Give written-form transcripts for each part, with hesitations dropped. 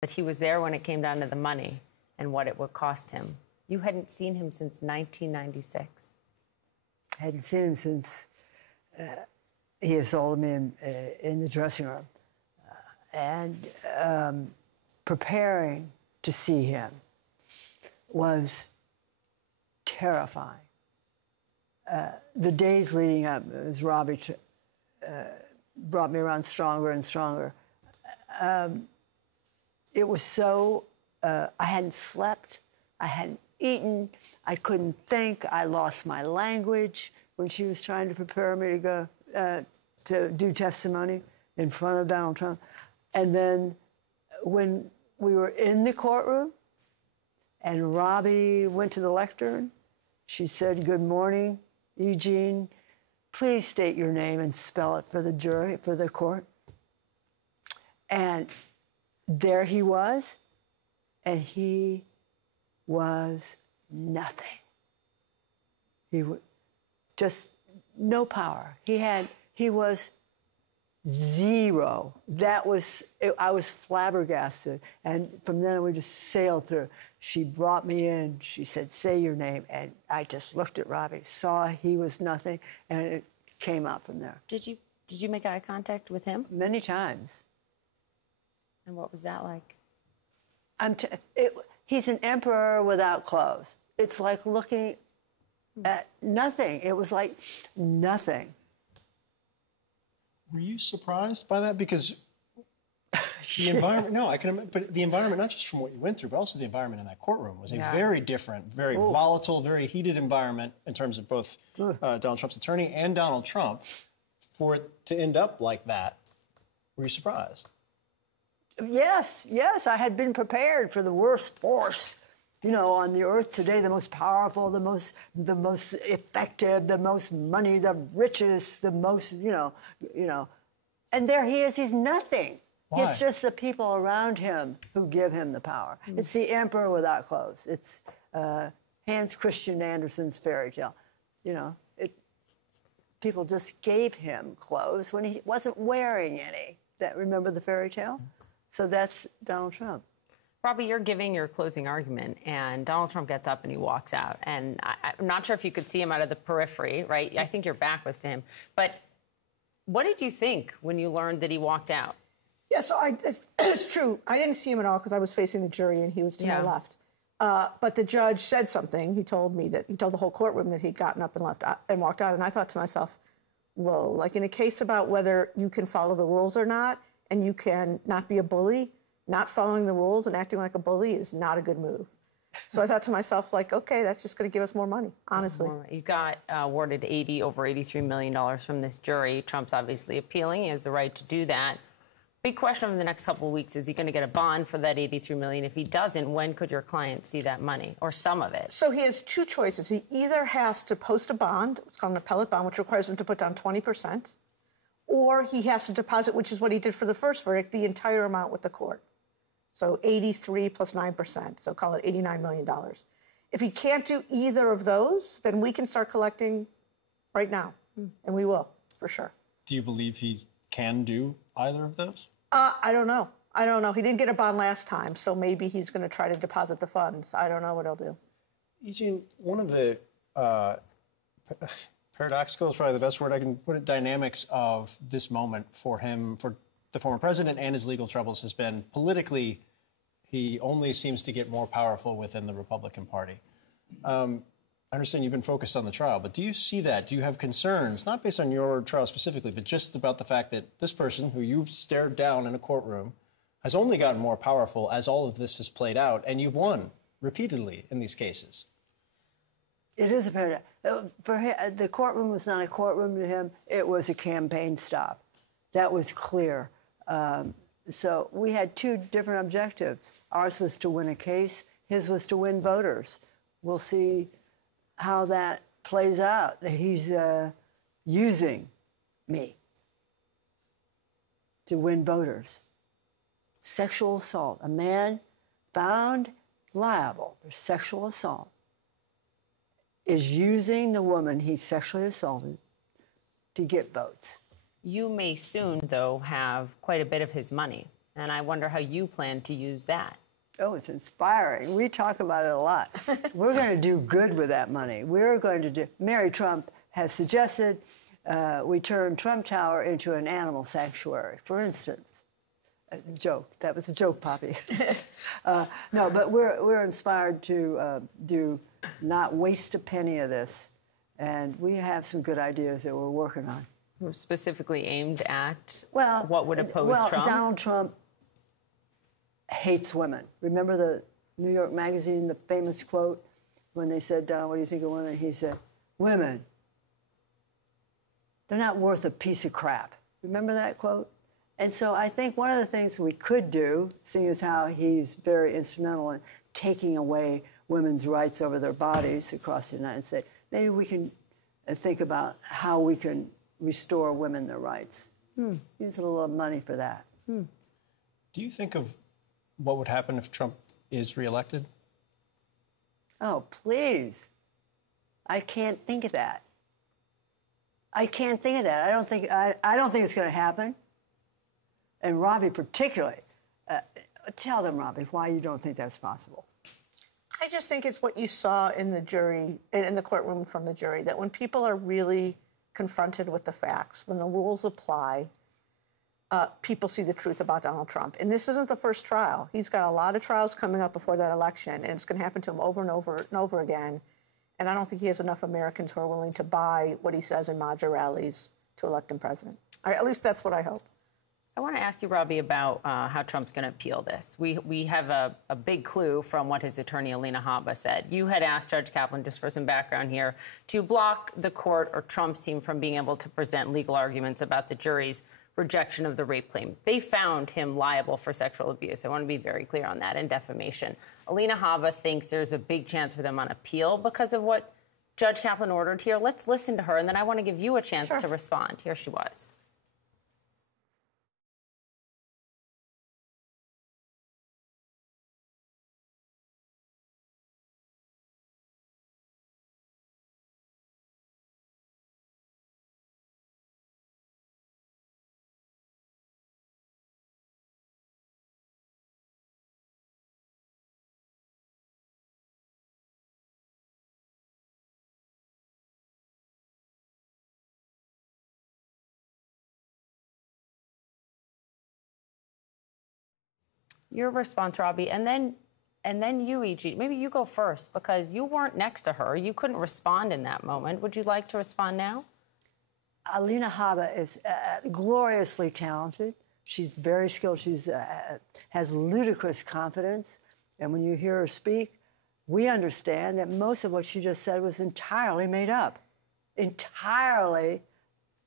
But he was there when it came down to the money and what it would cost him. You hadn't seen him since 1996. I hadn't seen him since he assaulted me in the dressing room. And preparing to see him was terrifying. The days leading up, as Robbie brought me around stronger and stronger, it was so, I hadn't slept, I hadn't eaten, I couldn't think, I lost my language when she was trying to prepare me to go to do testimony in front of Donald Trump. And then when we were in the courtroom and Robbie went to the lectern, she said, "Good morning, Eugene. Please state your name and spell it for the jury, for the court." And there he was, and he was nothing. He just no power. He was zero. That was, I was flabbergasted. And from then we just sailed through. She brought me in. She said, "Say your name." And I just looked at Robbie, saw he was nothing, and it came out from there. Did you make eye contact with him? Many times. And what was that like? He's an emperor without clothes. It's like looking at nothing. It was like nothing. Were you surprised by that? Because the environment, no, I can imagine, but the environment, not just from what you went through, but also the environment in that courtroom was a very different, very volatile, very heated environment in terms of both Donald Trump's attorney and Donald Trump. For it to end up like that, were you surprised? Yes, yes, I had been prepared for the worst force, you know, on the earth today, the most powerful, the most effective, the most money, the richest, the most, you know. And there he is, he's nothing. Why? It's just the people around him who give him the power. It's the emperor without clothes. It's Hans Christian Andersen's fairy tale. You know, people just gave him clothes when he wasn't wearing any. Remember the fairy tale? So that's Donald Trump. Robbie, you're giving your closing argument, and Donald Trump gets up and he walks out. And I'm not sure if you could see him out of the periphery, right? I think your back was to him. But what did you think when you learned that he walked out? Yeah, so it's true. I didn't see him at all because I was facing the jury and he was to my left. But the judge said something. He told me that, he told the whole courtroom that he'd gotten up and left and walked out. And I thought to myself, whoa, like in a case about whether you can follow the rules or not, and you can not be a bully, not following the rules and acting like a bully is not a good move. So I thought to myself, like, okay, that's just going to give us more money, honestly. You got awarded over $83 million from this jury. Trump's obviously appealing. He has the right to do that. Big question over the next couple of weeks, is he going to get a bond for that $83 million? If he doesn't, when could your client see that money, or some of it? So he has two choices. He either has to post a bond, it's called an appellate bond, which requires him to put down 20%, or he has to deposit, which is what he did for the first verdict, the entire amount with the court. So 83 plus 9%, so call it $89 million. If he can't do either of those, then we can start collecting right now, and we will, for sure. Do you believe he can do either of those? I don't know. I don't know. He didn't get a bond last time, so maybe he's going to try to deposit the funds. I don't know what he'll do. Eugene, one of the paradoxical is probably the best word I can put it, dynamics of this moment for him, for the former president and his legal troubles, has been politically, he only seems to get more powerful within the Republican Party. I understand you've been focused on the trial, but do you see that? Do you have concerns, not based on your trial specifically, but just about the fact that this person who you've stared down in a courtroom has only gotten more powerful as all of this has played out, and you've won repeatedly in these cases? It is a paradox. For him, the courtroom was not a courtroom to him. It was a campaign stop. That was clear. So we had two different objectives. Ours was to win a case. His was to win voters. We'll see how that plays out, that he's using me to win voters. Sexual assault. A man found liable for sexual assault is using the woman he sexually assaulted to get votes. You may soon, though, have quite a bit of his money. And I wonder how you plan to use that. Oh, it's inspiring. We talk about it a lot. We're going to do good with that money. We're going to do... Mary Trump has suggested we turn Trump Tower into an animal sanctuary, for instance. A joke. That was a joke, Poppy. No, but we're inspired to do not waste a penny of this. And we have some good ideas that we're working on. Specifically aimed at what would oppose Trump? Donald Trump hates women. Remember the New York Magazine, the famous quote when they said, Donald, what do you think of women? He said, women, they're not worth a piece of crap. Remember that quote? And so I think one of the things we could do, seeing as how he's very instrumental in taking away women's rights over their bodies across the United States, maybe we can think about how we can restore women their rights. Use a little money for that. Do you think of what would happen if Trump is reelected? Oh, please. I can't think of that. I can't think of that. I don't think it's going to happen. And Robbie particularly. Tell them, Robbie, why you don't think that's possible. I just think it's what you saw in the jury, in the courtroom from the jury, that when people are really confronted with the facts, when the rules apply, people see the truth about Donald Trump. And this isn't the first trial. He's got a lot of trials coming up before that election, and it's going to happen to him over and over and over again. And I don't think he has enough Americans who are willing to buy what he says in MAGA rallies to elect him president. At least that's what I hope. I want to ask you, Robbie, about how Trump's going to appeal this. We have a big clue from what his attorney, Alina Habba, said. You had asked Judge Kaplan, just for some background here, to block the court or Trump's team from being able to present legal arguments about the jury's rejection of the rape claim. They found him liable for sexual abuse. I want to be very clear on that, and defamation. Alina Habba thinks there's a big chance for them on appeal because of what Judge Kaplan ordered here. Let's listen to her, and then I want to give you a chance to respond. Here she was. Your response, Robbie, and then you, E.G. Maybe you go first because you weren't next to her. You couldn't respond in that moment. Would you like to respond now? Alina Habba is gloriously talented. She's very skilled. She has ludicrous confidence. And when you hear her speak, we understand that most of what she just said was entirely made up, entirely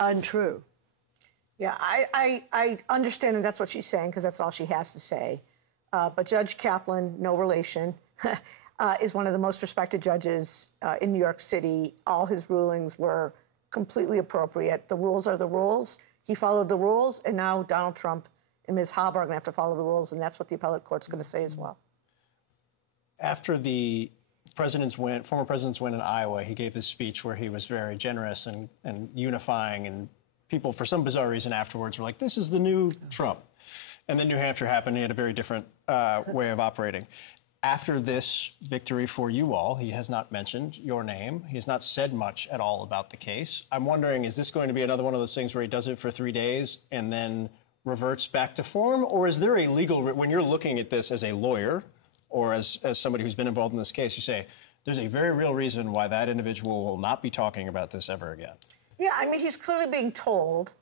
untrue. Yeah, I understand that that's what she's saying because that's all she has to say. But Judge Kaplan, no relation, is one of the most respected judges in New York City. All his rulings were completely appropriate. The rules are the rules. He followed the rules, and now Donald Trump and Ms. Habba are going to have to follow the rules, and that's what the appellate court's going to say as well. After the former president's win in Iowa, he gave this speech where he was very generous and unifying, and people, for some bizarre reason afterwards, were like, this is the new Trump. And then New Hampshire happened. He had a very different way of operating. After this victory for you all, he has not mentioned your name. He has not said much at all about the case. I'm wondering, is this going to be another one of those things where he does it for 3 days and then reverts back to form? Or is there a legal, when you're looking at this as a lawyer or as somebody who's been involved in this case, you say, there's a very real reason why that individual will not be talking about this ever again? Yeah, I mean, he's clearly being told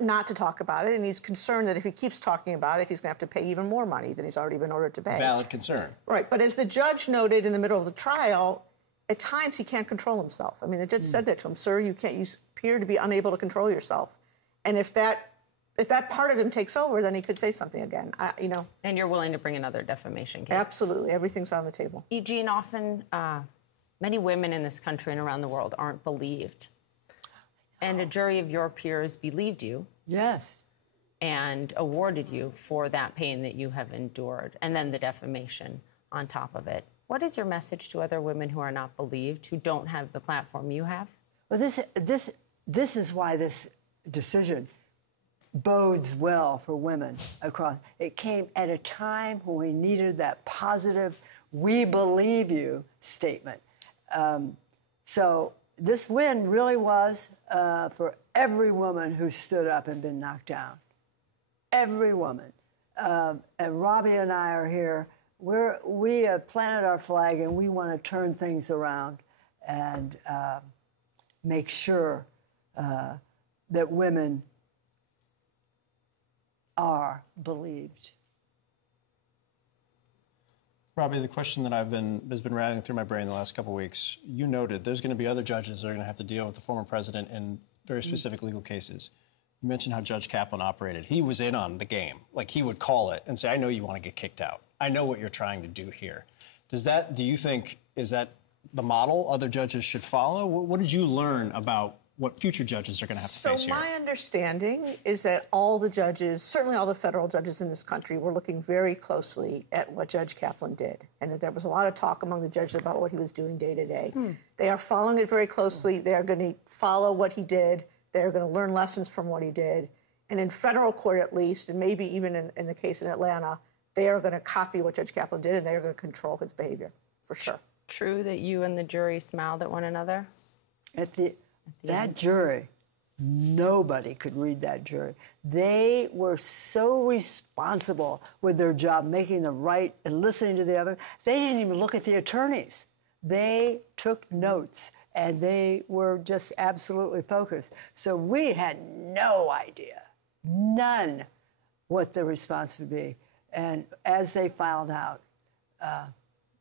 not to talk about it, and he's concerned that if he keeps talking about it, he's going to have to pay even more money than he's already been ordered to pay. Valid concern. Right, but as the judge noted in the middle of the trial, at times he can't control himself. I mean, the judge said that to him, sir, you appear to be unable to control yourself. And if that part of him takes over, then he could say something again, And you're willing to bring another defamation case? Absolutely, everything's on the table. E.G., and often many women in this country and around the world aren't believed. And a jury of your peers believed you. Yes. And awarded you for that pain that you have endured, and then the defamation on top of it. What is your message to other women who are not believed, who don't have the platform you have? Well, this is why this decision bodes well for women across. It came at a time when we needed that positive, we believe you statement. So this win really was for every woman who stood up and been knocked down. Every woman. And Robbie and I are here. We have planted our flag, and we want to turn things around and make sure that women are believed. Robbie, the question that has been rattling through my brain the last couple of weeks, you noted there's going to be other judges that are going to have to deal with the former president in very specific legal cases. You mentioned how Judge Kaplan operated. He was in on the game. Like, he would call it and say, I know you want to get kicked out. I know what you're trying to do here. Do you think, is that the model other judges should follow? What did you learn about what future judges are going to have to face here? So my understanding is that all the judges, certainly all the federal judges in this country, were looking very closely at what Judge Kaplan did, and that there was a lot of talk among the judges about what he was doing day to day. They are following it very closely. They are going to follow what he did. They're going to learn lessons from what he did. And in federal court, at least, and maybe even in the case in Atlanta, they are going to copy what Judge Kaplan did, and they are going to control his behavior, for sure. True that you and the jury smiled at one another? That jury, nobody could read that jury. They were so responsible with their job, making the right and listening to the evidence. They didn't even look at the attorneys. They took notes, and they were just absolutely focused. So we had no idea, none, what the response would be. And as they filed out,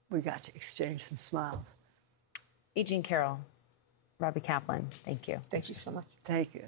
we got to exchange some smiles. E. Jean Carroll, Robbie Kaplan, thank you. Thank you so much. Thank you.